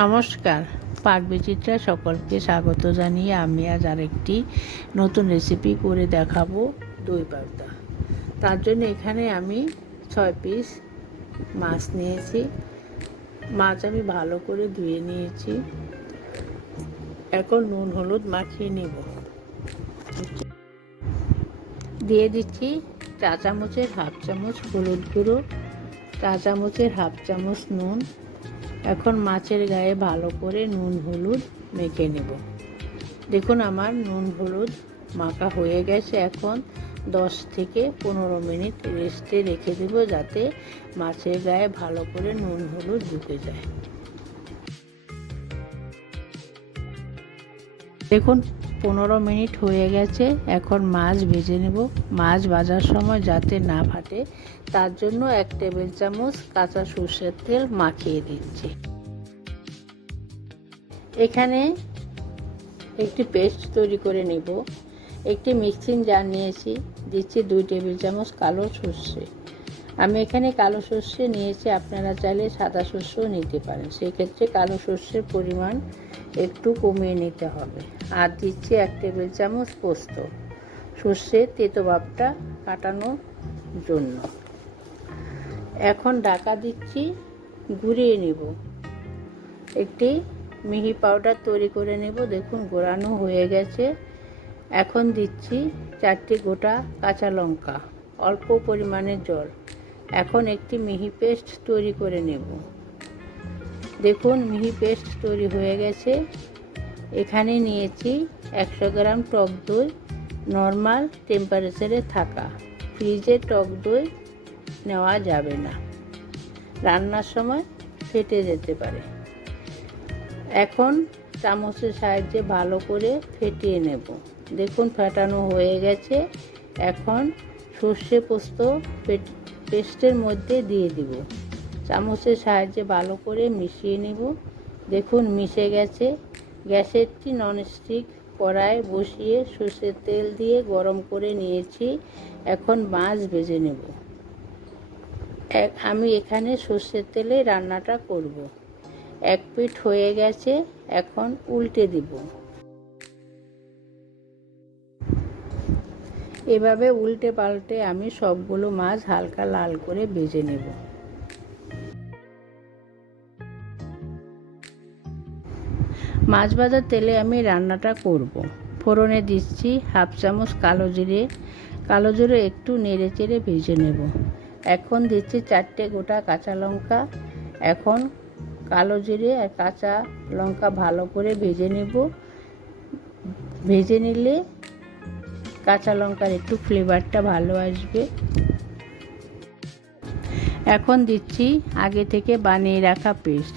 নমস্কার, পাকবিচিত্রা সকলকে স্বাগত জানিয়ে আমি আজ আরেকটি নতুন রেসিপি করে দেখাবো দই পাবদা। তার জন্য এখানে আমি 6 পিস মাছ নিয়েছি। মাছ আমি ভালো করে ধুয়ে নিয়েছি। এখন নুন হলুদ মাখিয়ে নেব। দিয়ে দিচ্ছি চা চামচের হাফ চামচ হলুদ গুঁড়ো, চা চামচের হাফ চামচ নুন। এখন মাছের গায়ে ভালো করে নুন হলুদ মেখে নেব। দেখুন আমার নুন হলুদ মাখা হয়ে গেছে। এখন 10 থেকে 15 মিনিট রেস্টে রেখে দেব, যাতে মাছের গায়ে ভালো করে নুন হলুদ ঢুকে যায়। দেখুন 15 মিনিট হয়ে গেছে। এখন মাছ ভেজে নেব। মাছ ভাজার সময় যাতে না ফাটে তার জন্য 1 টেবিল চামচ কাঁচা সরষের তেল মাখিয়ে দিচ্ছি। এখানে একটি পেস্ট তৈরি করে নেব। একটি মিক্সিং জার নিয়েছি, দিচ্ছি 2 টেবিল চামচ কালো সর্ষে। আমি এখানে কালো সর্ষে নিয়েছি, আপনারা চাইলে সাদা সর্ষেও নিতে পারেন। সেক্ষেত্রে কালো সর্ষের পরিমাণ একটু কমিয়ে নিতে হবে। আর দিচ্ছি 1 টেবিল চামচ পোস্ত, সর্ষের তেতো ভাবটা কাটানোর জন্য। এখন ঢাকা দিচ্ছি, ঘুরিয়ে নেব। একটি মিহি পাউডার তৈরি করে নেব। দেখুন গোড়ানো হয়ে গেছে। এখন দিচ্ছি 4টি গোটা কাঁচা লঙ্কা, অল্প পরিমাণে জল। এখন একটি মিহি পেস্ট তৈরি করে নেব। দেখুন মিহি পেস্ট তৈরি হয়ে গেছে। এখানে নিয়েছি 100 গ্রাম টক দই, নর্মাল টেম্পারেচারে থাকা। ফ্রিজে টক দই নেওয়া যাবে না, রান্নার সময় ফেটে যেতে পারে। এখন চামচের সাহায্যে ভালো করে ফেটিয়ে নেব। দেখুন ফেটানো হয়ে গেছে। এখন সর্ষে পোস্ত পেস্টের মধ্যে দিয়ে দিব। চামচের সাহায্যে ভালো করে মিশিয়ে নেব। দেখুন মিশে গেছে। গ্যাসেরটি ননস্টিক কড়াই বসিয়ে সর্ষের তেল দিয়ে গরম করে নিয়েছি। এখন মাছ ভেজে নেব। আমি এখানে সর্ষের তেলে রান্নাটা করব। 1 পিঠ হয়ে গেছে। এখন উল্টে দিব। এভাবে উল্টে পাল্টে আমি সবগুলো মাছ হালকা লাল করে ভেজে নেব। মাছ ভাজার তেলে আমি রান্নাটা করব। ফোড়নে দিচ্ছি হাফ চামচ কালো জিরে। কালো জিরে একটু নেড়ে চেড়ে ভেজে নেব। এখন দিচ্ছি 4টে গোটা কাঁচা লঙ্কা। এখন কালো জিরে আর কাঁচা লঙ্কা ভালো করে ভেজে নেব। ভেজে নিলে কাঁচা লঙ্কার একটু ফ্লেভারটা ভালো আসবে। এখন দিচ্ছি আগে থেকে বানিয়ে রাখা পেস্ট।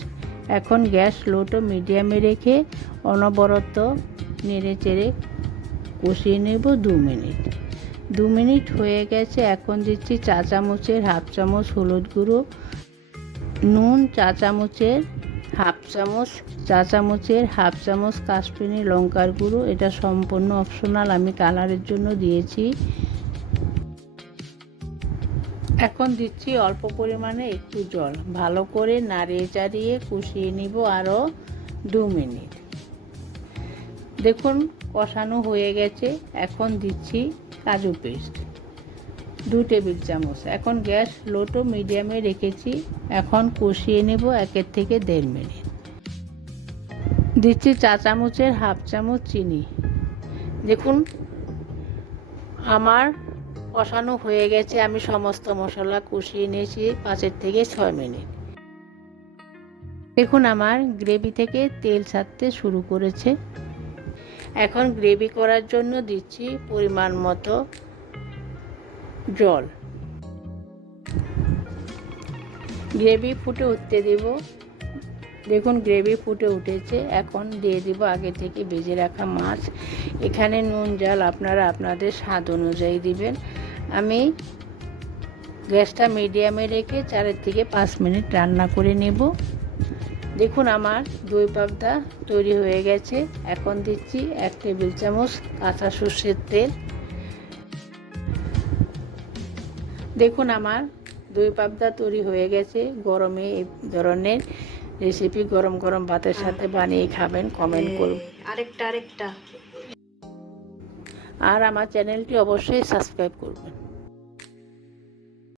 এখন গ্যাস লো টু মিডিয়ামে রেখে অনবরত নেড়ে চেড়ে কষিয়ে নেব 2 মিনিট। 2 মিনিট হয়ে গেছে। এখন দিচ্ছি চা চামচের হাফ চামচ হলুদ গুঁড়ো, নুন চা চামচের হাফ চামচ, চা চামচের হাফ চামচ কাশ্মীরি লঙ্কার গুঁড়ো। এটা সম্পূর্ণ অপশনাল, আমি কালারের জন্য দিয়েছি। এখন দিচ্ছি অল্প পরিমাণে একটু জল। ভালো করে নাড়িয়ে চাড়িয়ে কষিয়ে নিব আরও 2 মিনিট। দেখুন কষানো হয়ে গেছে। এখন দিচ্ছি কাজু পেস্ট 2 টেবিল চামচ। এখন গ্যাস লো টু মিডিয়ামে রেখেছি। এখন কষিয়ে নেব 1 থেকে 1.5 মিনিট। দিচ্ছি চা চামচের হাফ চামচ চিনি। দেখুন আমার কষানো হয়ে গেছে। আমি সমস্ত মশলা কষিয়ে নিয়েছি 5 থেকে 6 মিনিট। দেখুন আমার গ্রেভি থেকে তেল ছাড়তে শুরু করেছে। এখন গ্রেভি করার জন্য দিচ্ছি পরিমাণ মতো জল। গ্রেভি ফুটে উঠতে দেব। দেখুন গ্রেভি ফুটে উঠেছে। এখন দিয়ে দিব আগে থেকে ভেজে রাখা মাছ। এখানে নুন ঝাল আপনারা আপনাদের স্বাদ অনুযায়ী দিবেন। আমি গ্যাসটা মিডিয়ামে রেখে 4 থেকে 5 মিনিট রান্না করে নেব। দেখুন আমার দই পাবদা তৈরি হয়ে গেছে। এখন দিচ্ছি 1 টেবিল চামচ কাঁচা সর্ষের তেল। দেখুন আমার দই পাবদা তৈরি হয়ে গেছে। গরমে এই ধরনের রেসিপি গরম গরম ভাতের সাথে বানিয়ে খাবেন, কমেন্ট করুন। আরেকটা আর আমার চ্যানেলটি অবশ্যই সাবস্ক্রাইব করবেন।